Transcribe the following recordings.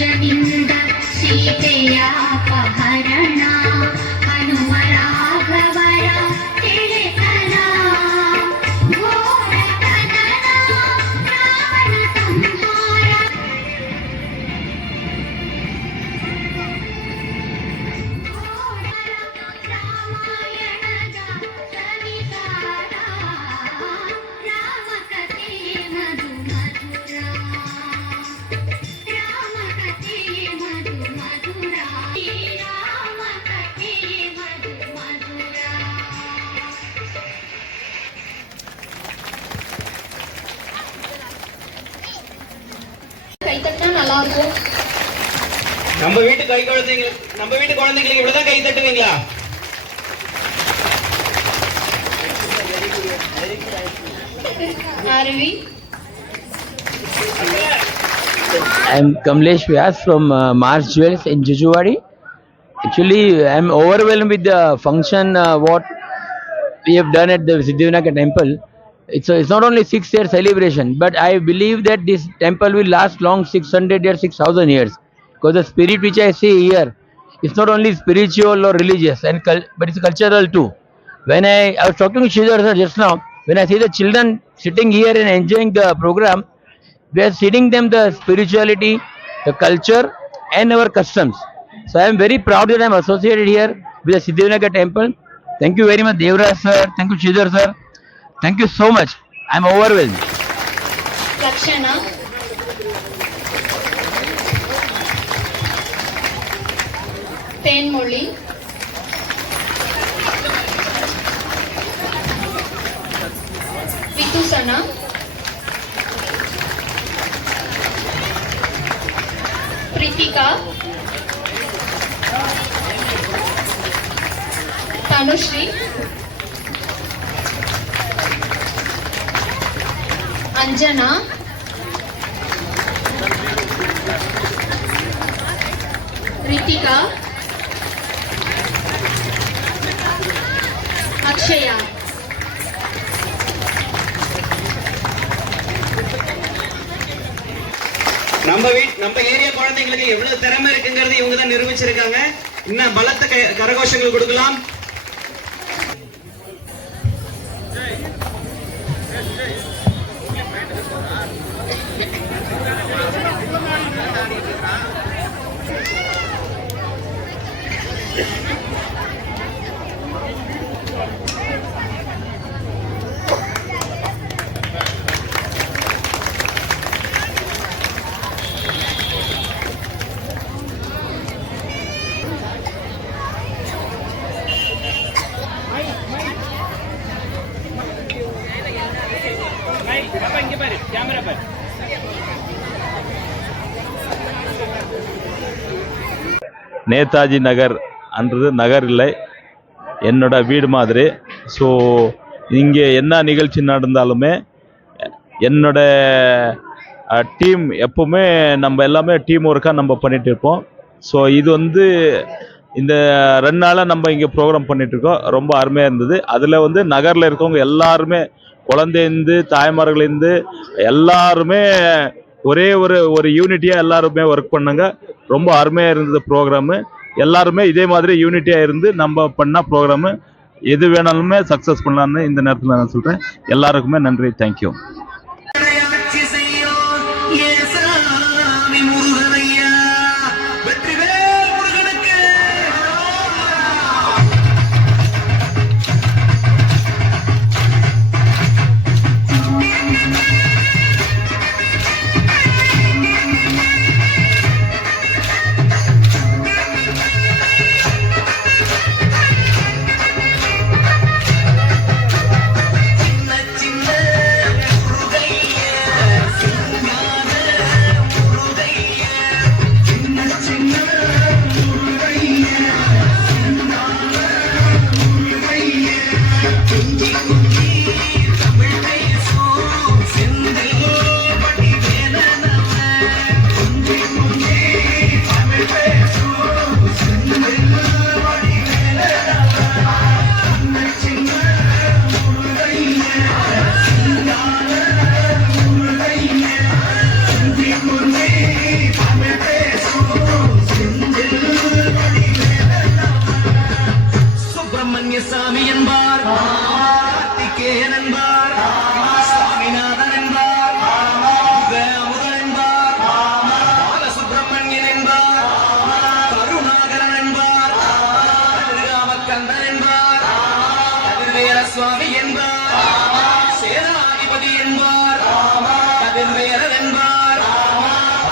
ರಾಜನಿಂದ ಸೀತೆಯ ಅಪಹರಣ ಹನುಮ ರಾಘವರ ತಿಳಿತನ ಘೋರ ಕದನ ರಾವಣ ಸಂಹಾರ ರಾಮಾಯಣದ ಸವಿತಾರ ರಾಮಕಥೆ ಮಧು ಮಧುರ ರಾಮಕಥೆ ಮಧು ಮಧುರ ರಾಮಕಥೆ ಮಧು ಮಧುರ கை தட்டினா நல்லா இருக்கும். நம்ம வீட்டு குழந்தைங்களுக்கு இவ்வளவுதான் கை தட்டுவீங்களா? அருவி I'm Kamlesh Vyas from Mars Jewels in Jujuwadi. Actually, I'm overwhelmed with the function what we have done at the Siddhivinayaka temple. It's not only 6 year celebration, but I believe that this temple will last long 600 years, 6,000 years. Because the spirit which I see here, it's not only spiritual or religious, but it's cultural too. When I was talking to Sridhar sir just now, when I see the children sitting here and enjoying the program, we are seeing them the spirituality, the culture and our customs. So I am very proud that I am associated here with the Siddhivinayaka temple. Thank you very much Devraj sir, thank you Sridhar sir, thank you so much. I am overwhelmed. ಲಕ್ಷಣ தேன்மொழி விதுசனா ಪ್ರೀತಿಕಾ ತನುಶ್ರೀ ಅಂಜನಾ ರಿತಿಕಾ ಅಕ್ಷಯ நம்ம area குழந்தைங்களுக்கு எவ்வளவு திறமை இருக்குங்கிறது இவங்க தான் நிரூபிச்சிருக்காங்க. இன்னும் பலத்த கரகோஷங்கள் கொடுக்கலாம். நேதாஜி நகர் அன்றது நகர் இல்லை, என்னோட வீடு மாதிரி. ஸோ இங்கே என்ன நிகழ்ச்சி நடந்தாலுமே என்னோட டீம் எப்போவுமே நம்ம எல்லாமே டீம் ஒர்க்காக நம்ம பண்ணிகிட்டு இருப்போம். ஸோ இது வந்து இந்த 2 நாளாக நம்ம இங்கே ப்ரோக்ராம் பண்ணிகிட்ருக்கோம். ரொம்ப அருமையாக இருந்தது. அதில் வந்து நகரில் இருக்கவங்க எல்லாருமே குழந்தைந்து தாய்மார்களேருந்து எல்லாருமே ஒரே ஒரு யூனிட்டியாக எல்லாருமே ஒர்க் பண்ணாங்க. ரொம்ப அருமையாக இருந்தது ப்ரோக்ராமு. எல்லாருமே இதே மாதிரி யூனிட்டியாக இருந்து நம்ம பண்ண ப்ரோக்ராமு எது வேணாலுமே சக்ஸஸ் பண்ணலான்னு இந்த நேரத்தில் நான் சொல்கிறேன். எல்லாருக்குமே நன்றி, தேங்க்யூ. சுவாமி என்பார், சேனாதிபதி என்பார், கதிர்வேலன் என்பார்,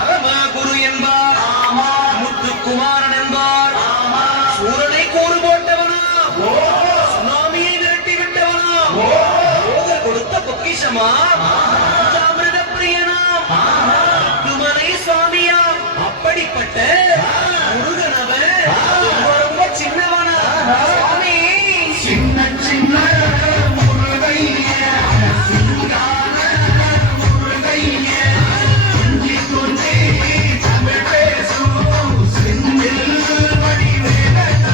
பரமகுரு என்பார், முத்துக்குமாரன் என்பார், சூரனை கூறு போட்டவனா, சுனாமியை விரட்டி விட்டவனா, போகர் கொடுத்த பொக்கிஷமா, அமிர்த பிரியனா, துமலை சுவாமியா, அப்படிப்பட்ட முருகனவன் ரொம்ப சின்னவனா சுவாமி, சின்ன சின்ன முருகைய, சிங்கார முருகைய, கொஞ்சி கொஞ்சி தமிழ் பேசும் செந்தில் வடிவேலன்.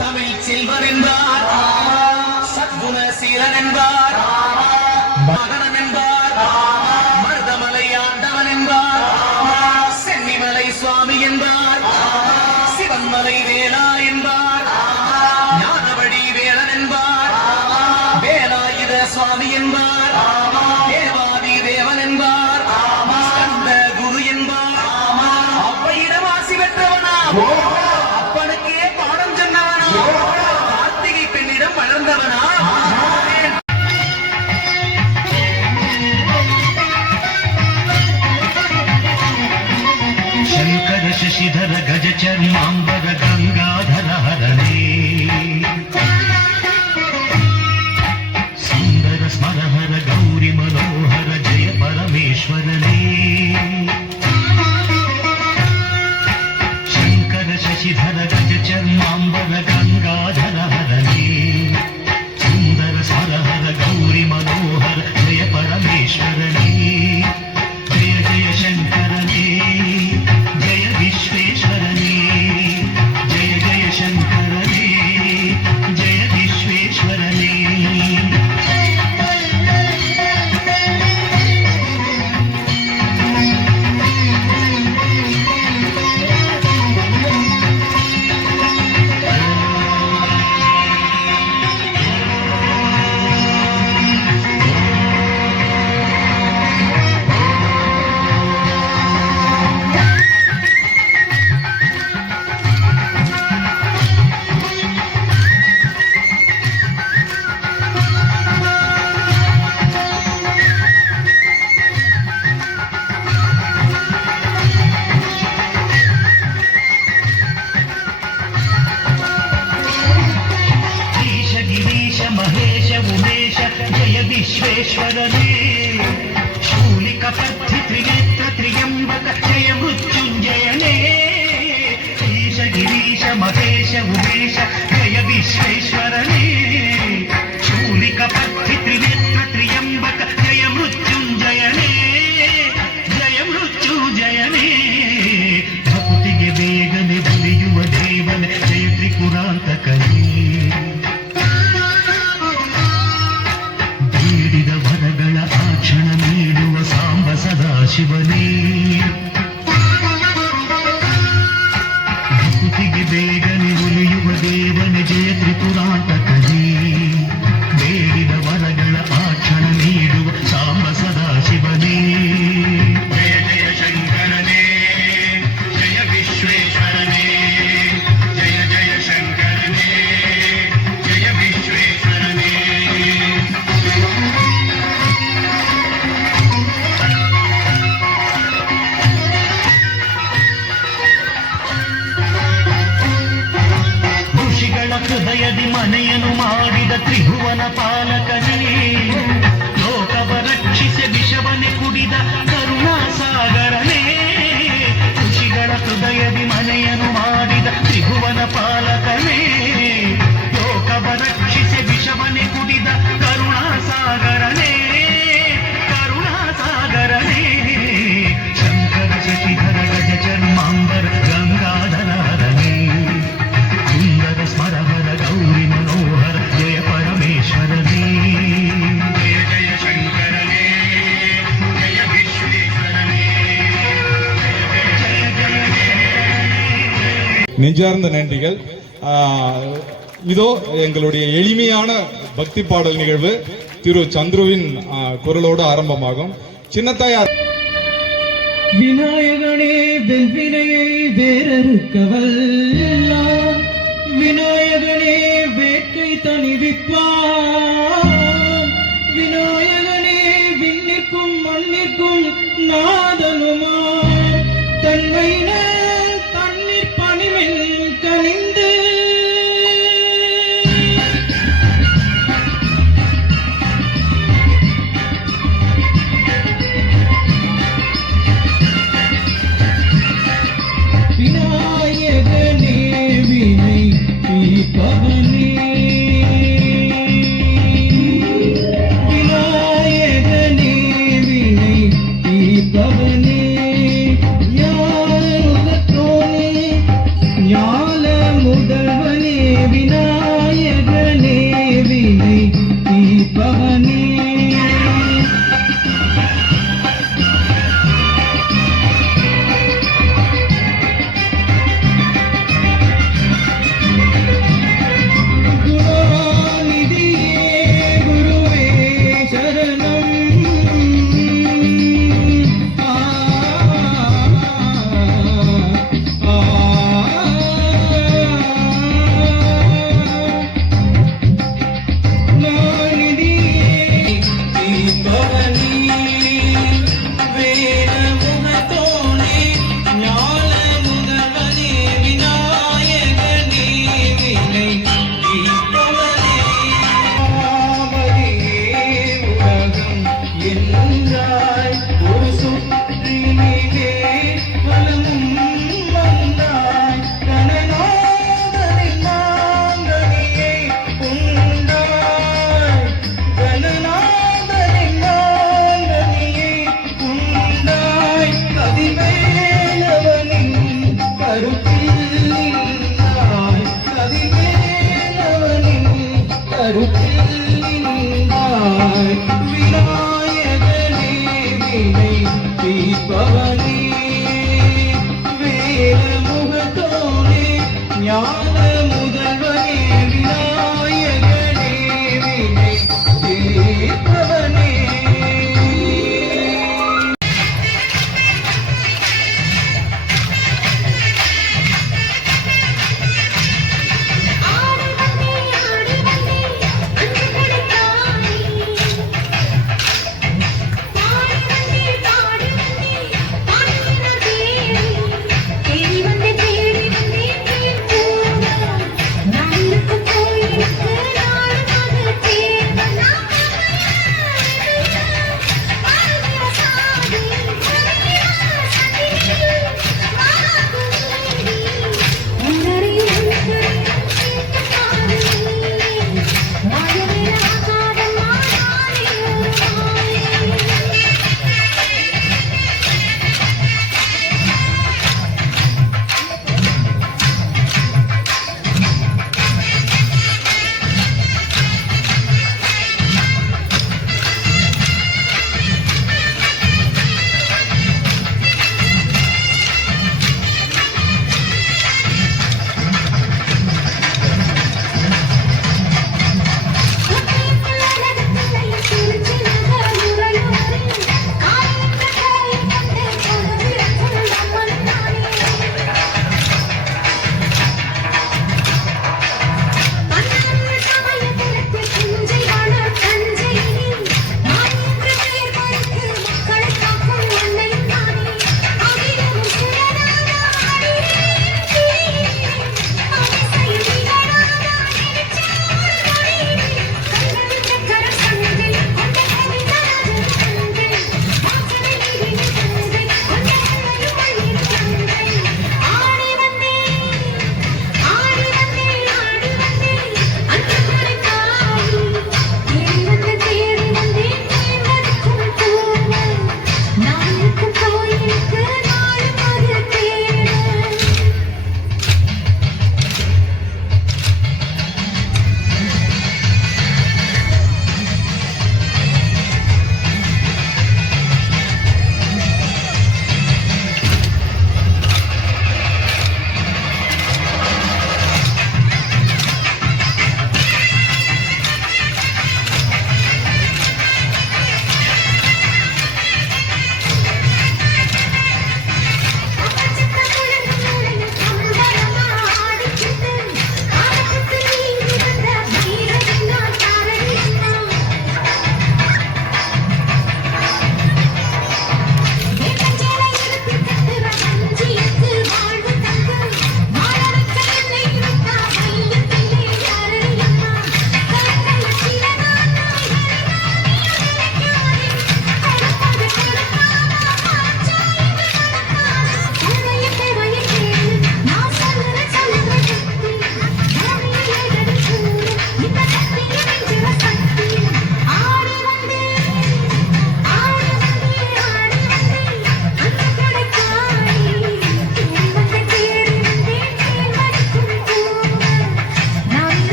தமிழ் செல்வன் என்பார், சத்குணசீலன் என்பார், மகனன் என்பார், மருதமலை ஆண்டவன் என்பார், சென்னிமலை சுவாமி என்பார், சிவன்மலை வேலா என்பார், ஞானவழி வேலன் என்பார், வேலாயுத சுவாமி என்பார், தேவாதி தேவன் என்பார், ஸ்கந்த குரு என்பார், அப்பையிடம் ஆசி பெற்றவனா, அப்பனுக்கே பாடம் சொன்னவனா, கார்த்திகை பெண்ணிடம் வளர்ந்தவனா, शंकर शशिधर गज चर्मांबर गंगाधर हरणे सुंदर स्मरहर गौरी मनोहर जय परमेश्वरने शंकर शशिधर गज चर्मांबर गंगाधर हरणे सुंदर स्मरहर गौरी मनोहर जय परमेश्वरने जय जय शंकरने जय विश्वेश्वरने जय जय शंकरने जय विश्वेश्वरने महेश उमेश जय विश्वेश्वरने शूलिकपद्धि त्रिनेत्र त्र्यंबक जय मृत्युंजयने ईश गिरीश महेश उमेश जय विश्वेश्वरने शूलिकपद्धि त्रिनेत्र त्र्यंबक जय मृत्युंजयने जय मृत्युंजयने भक्तिगे ಬೇಗನೆ ಬಲಿಯುವ ದೇವನೇ ಜಯ ತ್ರಿಪುರಾಂತಕನೇ ಬೇಡಿದ ವರಗಳ ಆಕ್ಷಣ ನೀಡುವ ಸಾಂಬ ಸದಾಶಿವನೇ ಭಕ್ತಿಗೆ ಬೇಗನೆ ಒಲಿಯುವ ದೇವನೇ ಜಯ ತ್ರಿಪುರಾಂತಕನೇ ಬೇಡಿದ ವರಗಳ ಆಕ್ಷಣ ನೀಡುವ ಸಾಂಬ ಸದಾಶಿವನೇ ಜಯ ಜಯ ಶಂಕರನೇ ಜಯ ವಿಶ್ವೇಶ್ವರನೇ ಜಯ ಜಯ ಶಂಕರನೇ ಜಯ ವಿಶ್ವೇಶ್ವರನೇ ಋಷಿಗಳ ಹೃದಯದಿ ಮನೆಯನ್ನು ಮಾಡಿದ ತ್ರಿಭುವನ ಪಾಲಕನೇ ಲೋಕವ ರಕ್ಷಿಸಿ ವಿಷವನೆ ಕುಡಿದ ಕರುಣಾಸಾಗರನೇ ಋಷಿಗಳ ಹೃದಯದಿ ಮನೆಯನ್ನು ಮಾಡಿದ ತ್ರಿಭುವನ ಪಾಲಕನೇ ಲೋಕವ ರಕ್ಷಿಸಿ ವಿಷವನೆ ಕುಡಿದ ಕರುಣಾಸಾಗರನೇ ಕರುಣಾಸಾಗರನೇ ಶಂಕರ ಶಶಿಧರ ಗಜ ಚರ್ಮಾಂಬರ ಗಂಗಾಧರ ಹರನೇ ಸುಂದರ ಸ್ಮರಹರ ಗೌರಿ ಮನೋಹರ ಜಯ ಪರಮೇಶ್ವರನೇ ಜಯ ಜಯ ಶಂಕರನೇ ಜಯ ವಿಶ್ವೇಶ್ವರನೇ ಜಯ ಜಯ நெஞ்சார்ந்த நன்றிகள். இதோ எங்களுடைய எளிமையான பக்தி பாடல் நிகழ்வு திரு சந்துருவின் குரலோடு ஆரம்பமாகும். சின்னத்தாயார் விநாயகனே வெல்வினையை வேறறுக்க வல்லான், விநாயகனே வேட்கை தணிவிப்பான், விநாயகனே விண்ணிற்கும் மண்ணிற்கும் நாதனுமான், தன்மையின தண்ணீர் பணிமென் கனிந்து விநாயகனே வினை தீர்ப்பவனே, விநாயகனே வினை தீர்ப்பவனே, ஞானமுதத்தோனே ஞான முதல்வனே, விநாயகனே வினை தீர்ப்பவனே. குணாநிதியே குருவே சரணம், ஆ ஆ குணாநிதியே தீர்ப்பவனே, வேதமுகத்தோனே ஞான முதல்வனே, விநாயகனே வினை தீர்ப்பவனே. ஆவதியே உலகம் என்றாய், ஒரு சுற்றினிலே வலமும் வந்தாய், கணநாதனின் மாங்கனியை உண்டாய், கணநாதனின் மாங்கனியை உண்டாய், கதிர்வேலவனின் கருத்தில் நின்றாய், கதிர்வேலவனின் கருத்தில் நின்றாய், விநாயகனே வினை தீர்ப்பவனே, வேலமுகத்தோனே ஞான முதல்வனே, விநாயகனே வினை தீர்ப்பவனே. ஆடி வந்தே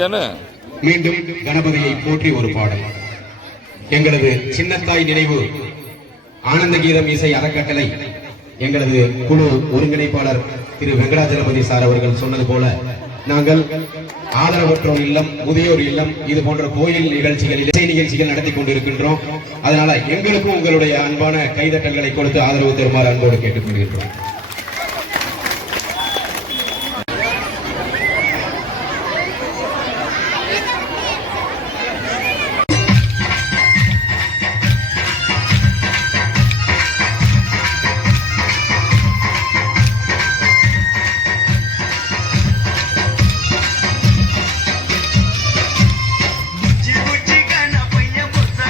பியானு மீண்டும் கணபதியை போற்றி ஒரு பாடல். எங்களது சின்னத்தாய் நினைவு ஆனந்த கீதம் இசை அறக்கட்டளை எங்களது குழு ஒருங்கிணைப்பாளர் திரு வெங்கடாஜலபதி சார் அவர்கள் சொன்னது போல நாங்கள் ஆதரவற்றோர் இல்லம், முதியோர் இல்லம், இது போன்ற கோயில் நிகழ்ச்சிகள், இசை நிகழ்ச்சிகள் நடத்தி கொண்டிருக்கின்றோம். அதனால எங்களுக்கும் உங்களுடைய அன்பான கைதட்டல்களை கொடுத்து ஆதரவு தருமாறு அன்போடு கேட்டுக்கொள்கின்றோம்.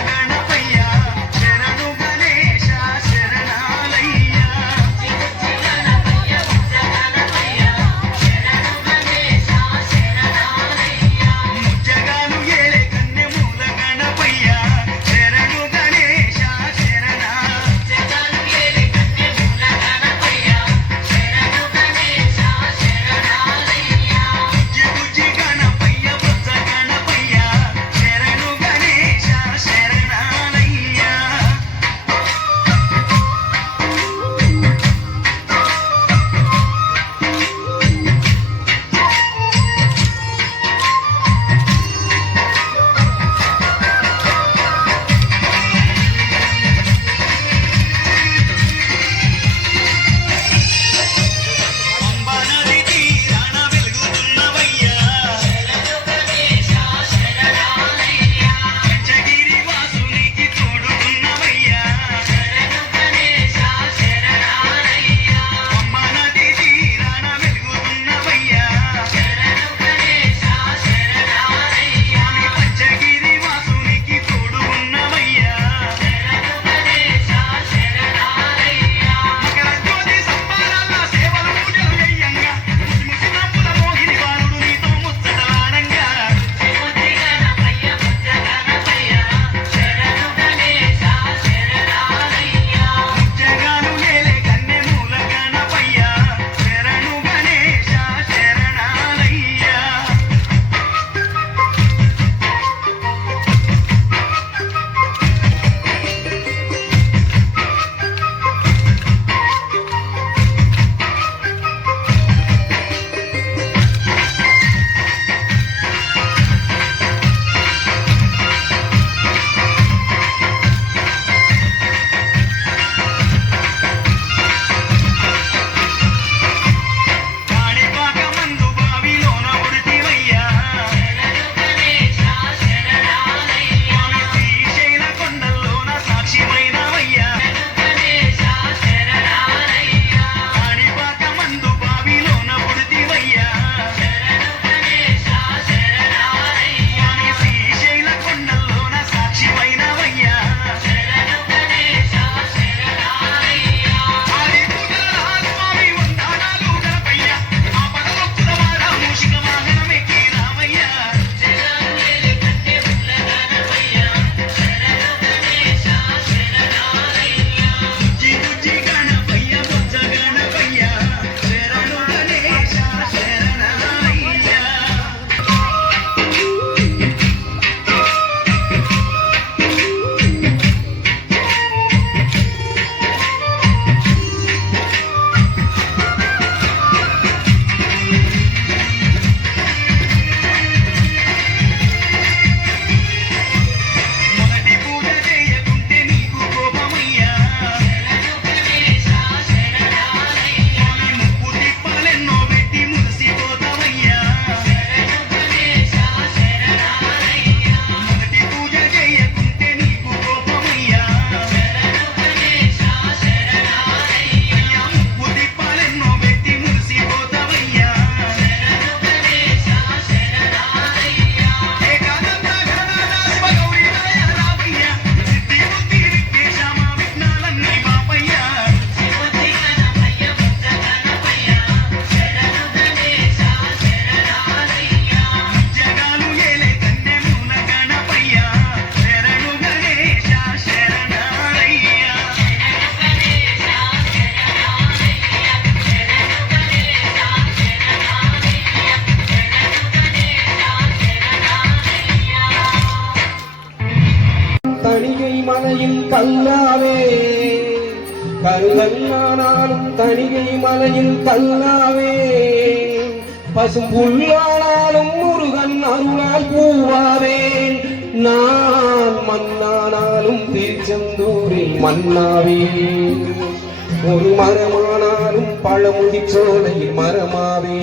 గణపయ్య శరణు గణేశ శరణాలయ్య கல்லாவே கருங்கல்லானாலும் தணிகை மலையில் கல்லாவே பசும் புல்லானாலும் முருகன் அருளால் பூவாவேன் நான் மண்ணானாலும் திருச்செந்தூரில் மண்ணாவே ஒரு மரமானாலும் பழமுதி சோலையில் மரமாவே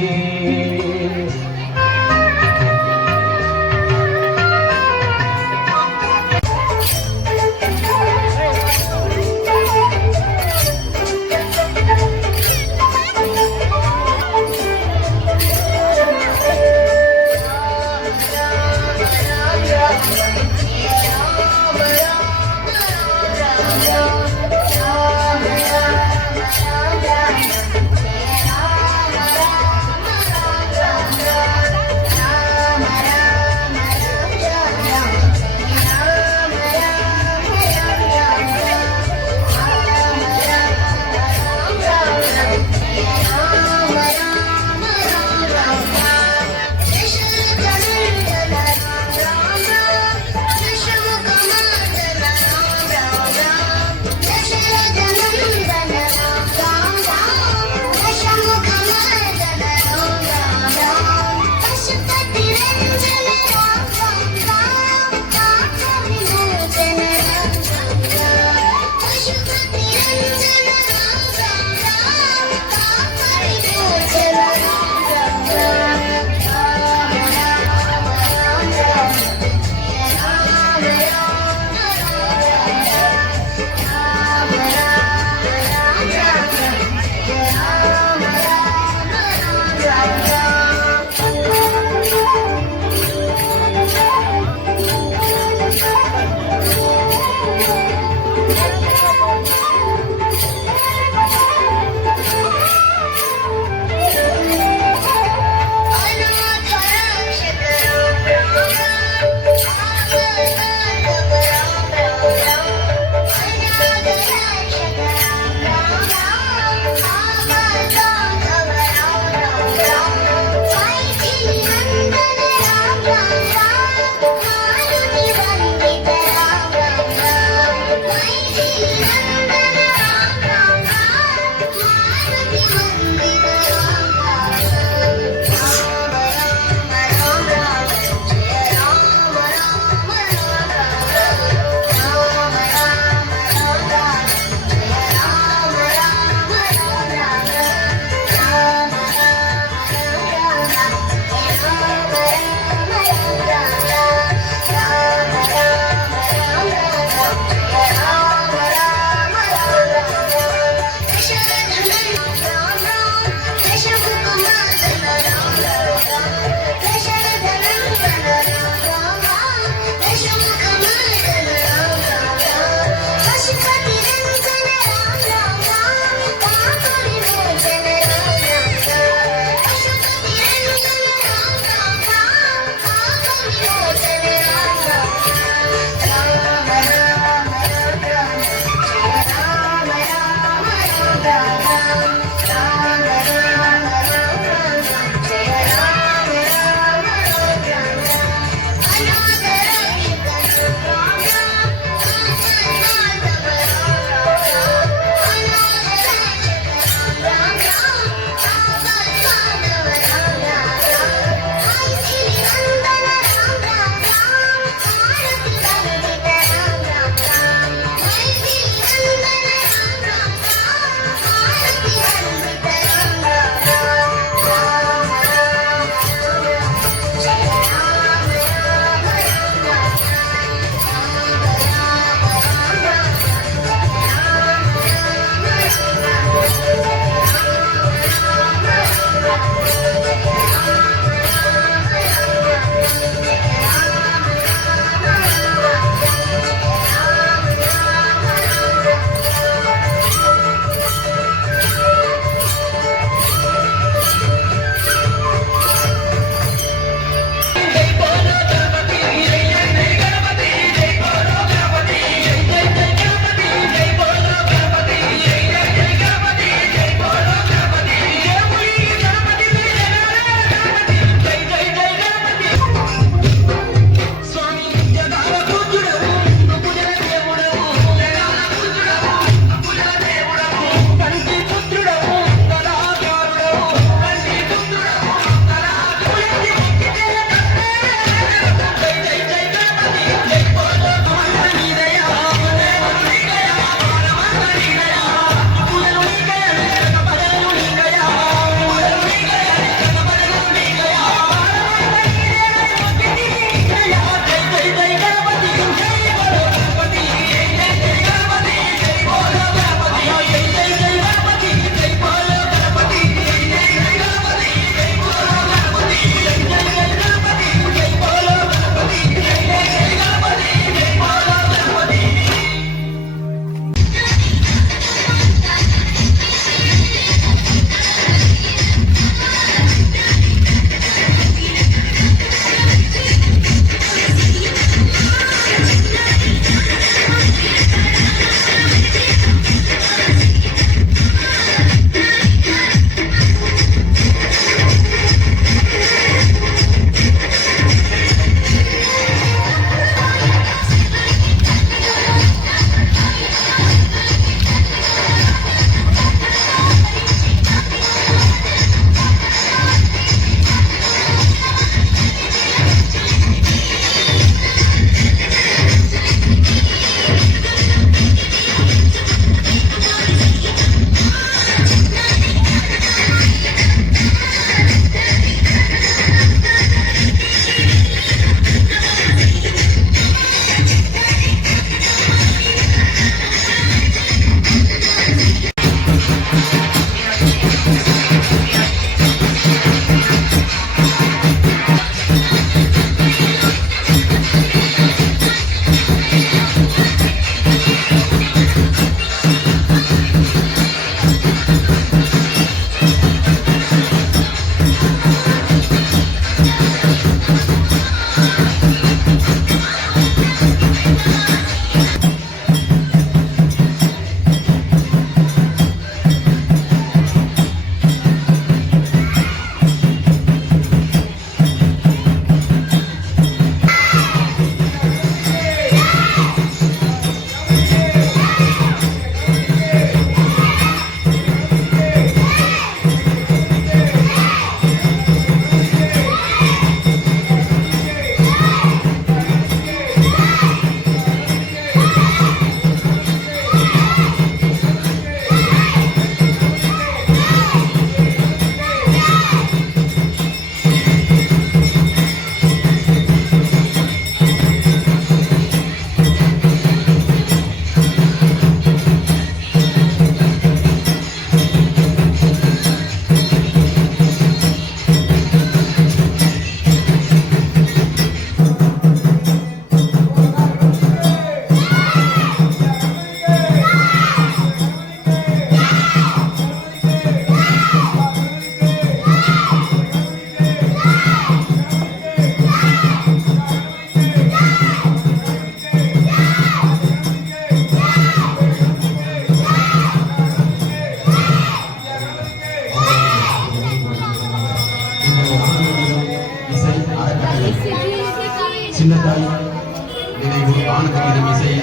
சின்னத்தாய் நினைவு ஆனந்த கீதம் இசை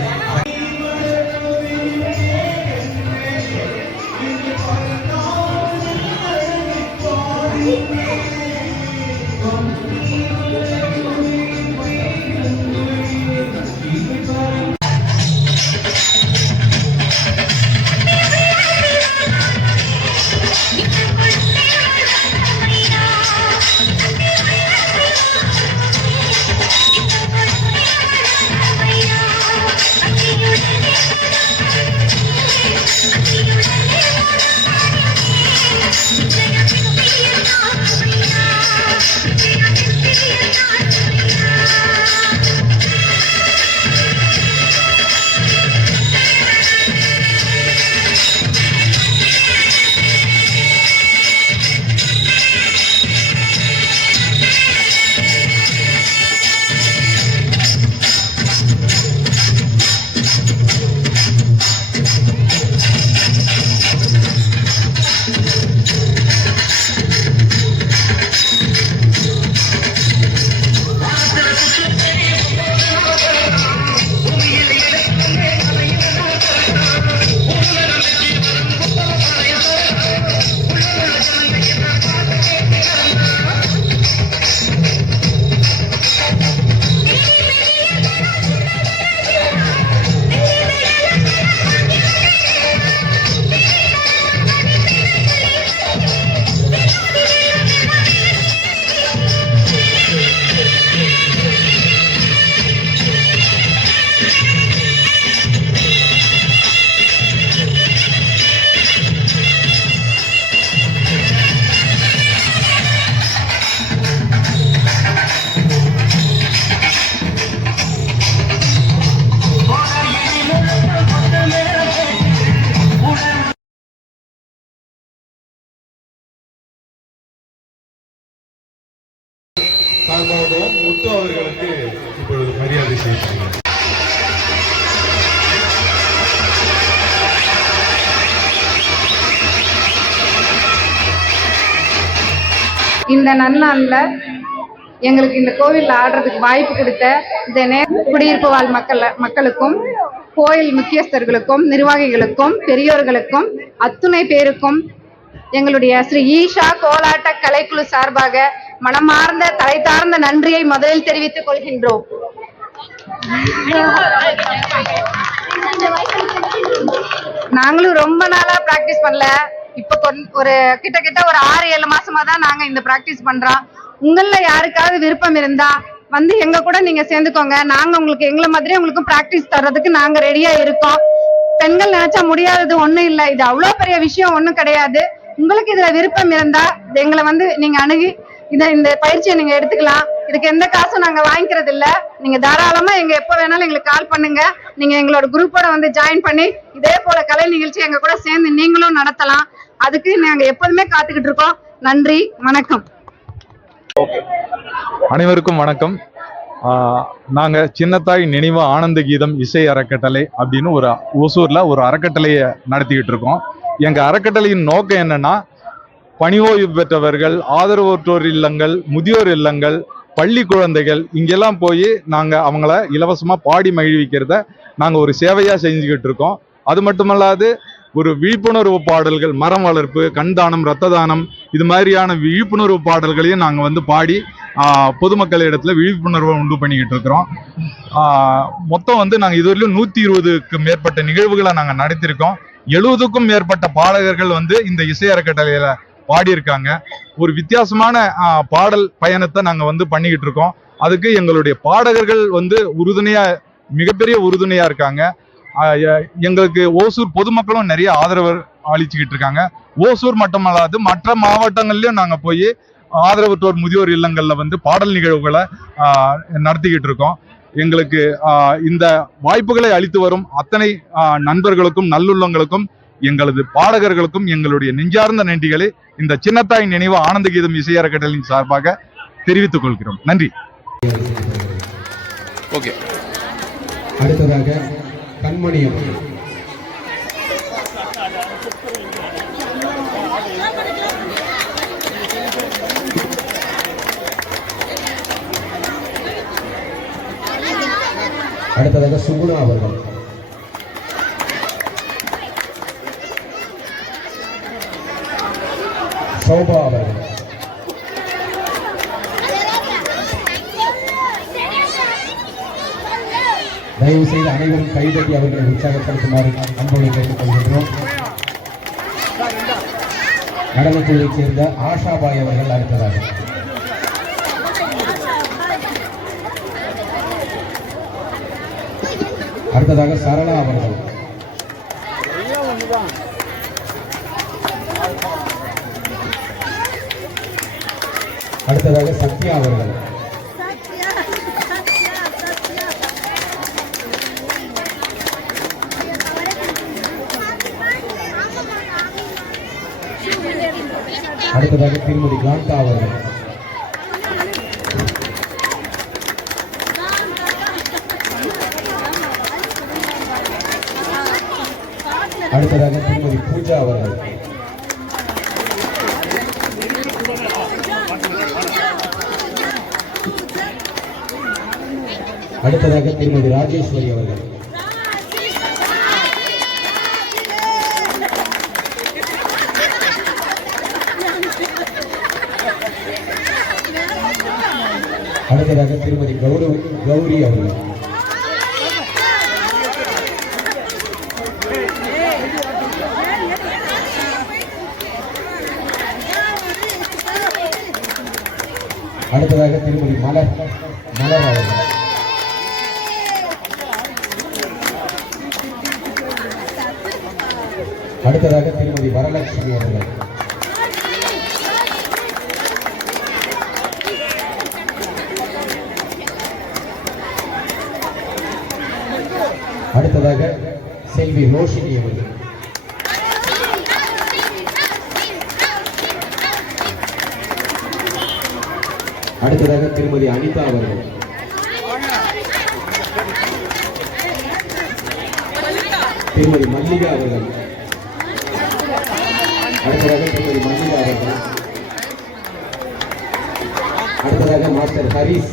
சார்பாகவும் முத்து அவர்களுக்கு இப்பொழுது மரியாதை செய்யப்படுகிறது. இந்த நன்னாளில் எங்களுக்கு இந்த கோவிலில் ஆடுறதுக்கு வாய்ப்பு கொடுத்த இந்த குடியிருப்பு வாழ் மக்களுக்கும் கோயில் முக்கியஸ்தர்களுக்கும் நிர்வாகிகளுக்கும் பெரியோர்களுக்கும் அத்துணை பேருக்கும் எங்களுடைய ஸ்ரீ ஈஷா கோலாட்ட கலைக்குழு சார்பாக மனமார்ந்த தலை தார்ந்த நன்றியை முதலில் தெரிவித்துக் கொள்கின்றோம். நாங்களும் ரொம்ப நாளா பிராக்டிஸ் பண்ணல, இப்ப ஒரு கிட்டத்தட்ட ஒரு 6-7 மாசமா தான் நாங்க இந்த பிராக்டிஸ் பண்றோம். உங்கள யாருக்காவது விருப்பம் இருந்தா வந்து எங்க கூட நீங்க சேர்ந்துக்கோங்க. நாங்க உங்களுக்கு எங்களை மாதிரி உங்களுக்கும் பிராக்டிஸ் தர்றதுக்கு நாங்க ரெடியா இருக்கோம். பெண்கள் நினைச்சா முடியாதது ஒண்ணும் இல்லை, இது அவ்வளவு பெரிய விஷயம் ஒண்ணும் கிடையாது. உங்களுக்கு இதுல விருப்பம் இருந்தா எங்களை வந்து நீங்க அணுகி இந்த பயிற்சியை நீங்க எடுத்துக்கலாம். இதுக்கு எந்த காசும் நாங்க வாங்கிக்கிறது இல்ல. நீங்க தாராளமா எங்க எப்ப வேணாலும் எங்களுக்கு கால் பண்ணுங்க. நீங்க எங்களோட குரூப்போட வந்து ஜாயின் பண்ணி இதே போல கலை நிகழ்ச்சி எங்க கூட சேர்ந்து நீங்களும் நடத்தலாம். அதுக்கு நாங்க எப்போதுமே காத்துக்கிட்டு இருக்கோம். நன்றி, வணக்கம். அனைவருக்கும் வணக்கம். நாங்க சின்னத்தாய் நினைவு ஆனந்த கீதம் இசை அறக்கட்டளை அப்படின்னு ஒரு ஓசூர்ல ஒரு அறக்கட்டளையை நடத்திக்கிட்டு இருக்கோம். எங்க அறக்கட்டளையின் நோக்கம் என்னன்னா, பணி ஓய்வு பெற்றவர்கள், ஆதரவற்றோர் இல்லங்கள், முதியோர் இல்லங்கள், பள்ளி குழந்தைகள் இங்கெல்லாம் போய் நாங்க அவங்கள இலவசமா பாடி மகிழ்விக்கிறத நாங்க ஒரு சேவையா செஞ்சுக்கிட்டு இருக்கோம். அது மட்டுமல்லாது ஒரு விழிப்புணர்வு பாடல்கள், மரம் வளர்ப்பு, கண் தானம், ரத்த தானம், இது மாதிரியான விழிப்புணர்வு பாடல்களையும் நாங்க வந்து பாடி பொதுமக்கள் இடத்துல விழிப்புணர்வை உண்டு பண்ணிக்கிட்டு இருக்கிறோம். மொத்தம் வந்து நாங்க இதுவரையிலும் 120க்கு மேற்பட்ட நிகழ்வுகளை நாங்க நடத்திருக்கோம். 70க்கும் மேற்பட்ட பாடகர்கள் வந்து இந்த இசை அறக்கட்டளையில பாடியிருக்காங்க. ஒரு வித்தியாசமான பாடல் பயணத்தை நாங்க வந்து பண்ணிக்கிட்டு இருக்கோம். அதுக்கு எங்களுடைய பாடகர்கள் வந்து மிகப்பெரிய உறுதுணையா இருக்காங்க. எங்களுக்கு ஓசூர் பொதுமக்களும் நிறைய ஆதரவு அளிச்சுக்கிட்டு இருக்காங்க. ஓசூர் மட்டுமல்லாது மற்ற மாவட்டங்கள்லயும் நாங்க போய் ஆதரவற்றோர் முதியோர் இல்லங்கள்ல வந்து பாடல் நிகழ்வுகளை நடத்திக்கிட்டு இருக்கோம். எங்களுக்கு இந்த வாய்ப்புகளை அளித்து வரும் அத்தனை நண்பர்களுக்கும் நல்லுள்ளங்களுக்கும் எங்களது பாடகர்களுக்கும் எங்களுடைய நெஞ்சார்ந்த நன்றிகளை இந்த சின்னத்தாய் நினைவு ஆனந்த கீதம் இசை அறக்கட்டளையின் சார்பாக தெரிவித்துக் கொள்கிறோம். நன்றி. ஓகே. அடுத்ததாக கண்மணி அவர்கள். அடுத்ததாக சுகுணா அவர்கள். சோபா அவர்கள். தயவு செய்து அனைவரும் கைதட்டி அவர்களை உற்சாகப்படுத்துமாறு அன்போடு கேட்டுக் கொள்கின்றோம். நடனக்குழுவைச் சேர்ந்த ஆஷாபாய் அவர்கள் அடுத்ததாக. அடுத்ததாக சரளா அவர்கள். அடுத்ததாக சத்யா அவர்கள். அடுத்ததாக திருமதி காந்தா அவர்கள். அடுத்ததாக திருமதி பூஜா அவர்கள். அடுத்ததாக திருமதி ராஜேஸ்வரி அவர்கள். அடுத்ததாக திருமதி கௌரி அவர்கள். அடுத்ததாக திருமதி மலர் அவர்கள். அடுத்ததாக திருமதி வரலட்சுமி அவர்கள். அடுத்ததாக செல்வி ரோஷினி அவர்கள். அடுத்ததாக திருமதி அனிதா அவர்கள். திருமதி மல்லிகா அவர்கள். அடுத்ததாக திருமதி மல்லிகா அவர்கள். அடுத்ததாக மாஸ்டர் ஹரிஸ்.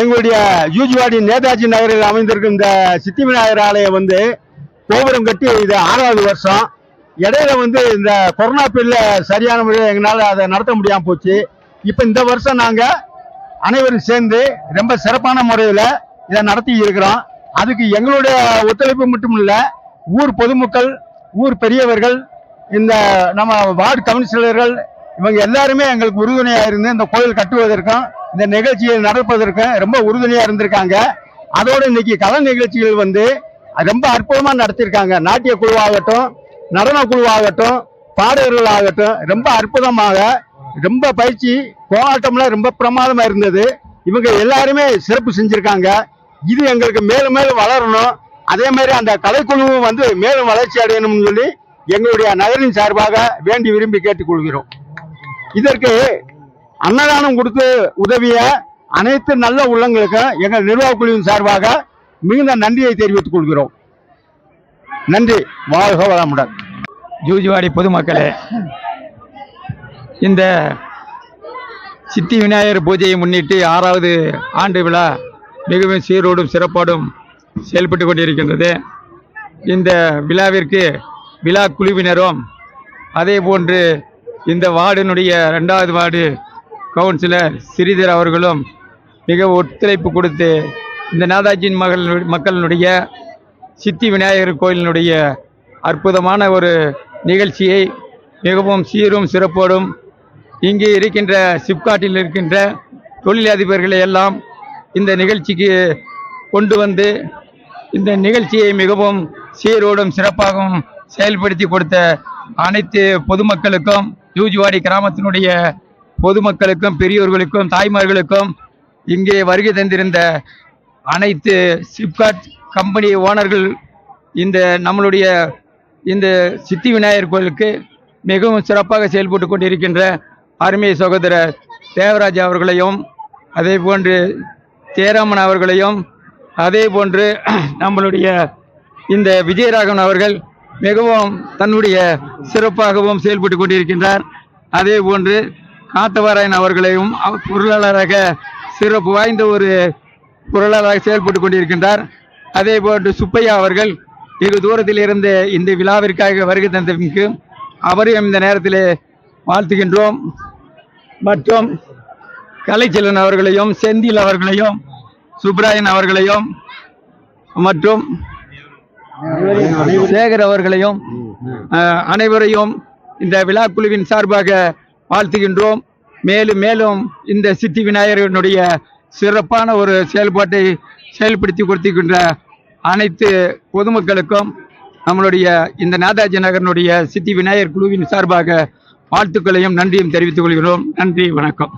எங்களுடைய யூஜிவாடி நேதாஜி நகரில் அமைந்திருக்கும் இந்த சித்தி விநாயகர் ஆலயம் வந்து கோபுரம் கட்டி இது 6வது வருஷம். இடையில வந்து இந்த கொரோனா பீரியட்ல சரியான முறையில் எங்களால் அதை நடத்த முடியாமல் போச்சு. இப்போ இந்த வருஷம் நாங்கள் அனைவரும் சேர்ந்து ரொம்ப சிறப்பான முறையில் இதை நடத்தி இருக்கிறோம். அதுக்கு எங்களுடைய ஒத்துழைப்பு மட்டும் இல்லை, ஊர் பொதுமக்கள், ஊர் பெரியவர்கள், இந்த நம்ம வார்டு கவுன்சிலர்கள், இவங்க எல்லாருமே எங்களுக்கு உறுதுணையாக இருந்து இந்த கோயில் கட்டுவதற்கும் இந்த நிகழ்ச்சியை நடப்பதற்கும் ரொம்ப உறுதுணையாக இருந்திருக்காங்க. அதோடு இன்னைக்கு கலை நிகழ்ச்சிகள் வந்து ரொம்ப அற்புதமாக நடத்தியிருக்காங்க. நாட்டிய குழுவாகட்டும், நடன குழுவாகட்டும், பாடகர்கள் ஆகட்டும், ரொம்ப அற்புதமாக, ரொம்ப பயிற்சி கோலாட்டம்லாம் ரொம்ப பிரமாதமாக இருந்தது. இவங்க எல்லாருமே சிறப்பு செஞ்சுருக்காங்க. இது எங்களுக்கு மேலும் மேலும் வளரணும். அதே மாதிரி அந்த கலைக்குழுவும் வந்து மேலும் வளர்ச்சி அடையணும்னு சொல்லி எங்களுடைய நகரின் சார்பாக வேண்டி விரும்பி கேட்டுக்கொள்கிறோம். இதற்கு அன்னதானம் கொடுத்து உதவிய அனைத்து நல்ல உள்ளங்களுக்கும் எங்கள் நிர்வாக குழுவின் சார்பாக மிகுந்த நன்றியை தெரிவித்துக் கொள்கிறோம். நன்றி. வாழ்க வளமுடன். ஜூஜுவாடி பொதுமக்களே, இந்த சித்தி விநாயகர் பூஜையை முன்னிட்டு 6வது ஆண்டு விழா மிகவும் சீரோடும் சிறப்போடும் செயல்பட்டு கொண்டிருக்கின்றது. இந்த விழாவிற்கு விழா குழுவினரும் அதே போன்று இந்த வார்டினுடைய 2வது வார்டு கவுன்சிலர் ஸ்ரீதர் அவர்களும் மிக ஒத்துழைப்பு கொடுத்து இந்த நேதாஜியின் மக்களினுடைய சித்தி விநாயகர் கோயிலினுடைய அற்புதமான ஒரு நிகழ்ச்சியை மிகவும் சீரும் சிறப்போடும் இங்கே இருக்கின்ற சிப்காட்டில் இருக்கின்ற தொழிலதிபர்களை எல்லாம் இந்த நிகழ்ச்சிக்கு கொண்டு வந்து இந்த நிகழ்ச்சியை மிகவும் சீரோடும் சிறப்பாகவும் செயல்படுத்தி கொடுத்த அனைத்து பொதுமக்களுக்கும், ஜூஜுவாடி கிராமத்தினுடைய பொதுமக்களுக்கும், பெரியோர்களுக்கும், தாய்மார்களுக்கும், இங்கே வருகை தந்திருந்த அனைத்து சிப்காட் கம்பெனி ஓனர்கள், இந்த நம்மளுடைய இந்த சித்தி விநாயகர் கோயிலுக்கு மிகவும் சிறப்பாக செயல்பட்டு கொண்டிருக்கின்ற அருமை சகோதரர் தேவராஜ் அவர்களையும், அதே போன்று ஜெயராமன் அவர்களையும், அதே போன்று நம்மளுடைய இந்த விஜயராகவன் அவர்கள் மிகவும் தன்னுடைய சிறப்பாகவும் செயல்பட்டு கொண்டிருக்கின்றார். அதே போன்று காத்தவராயன் அவர்களையும் பொருளாளராக சிறப்பு வாய்ந்த ஒரு பொருளாளராக செயல்பட்டு கொண்டிருக்கின்றார். அதே போன்று சுப்பையா அவர்கள் வெகு தூரத்தில் இருந்து இந்த விழாவிற்காக வருகை தந்தமைக்கு அவரையும் இந்த நேரத்தில் வாழ்த்துகின்றோம். மற்றும் கலைச்செல்வன் அவர்களையும், செந்தில் அவர்களையும், சுப்ராயன் அவர்களையும் மற்றும் சேகர் அவர்களையும் அனைவரையும் இந்த விழா குழுவின் சார்பாக வாழ்த்துகின்றோம். மேலும் மேலும் இந்த சித்தி விநாயகனுடைய சிறப்பான ஒரு செயல்பாட்டை செயல்படுத்தி கொடுத்திருக்கின்ற அனைத்து பொதுமக்களுக்கும் நம்மளுடைய இந்த நேதாஜி நகரனுடைய சித்தி விநாயகர் குழுவின் சார்பாக வாழ்த்துக்களையும் நன்றியும் தெரிவித்துக் கொள்கிறோம். நன்றி, வணக்கம்.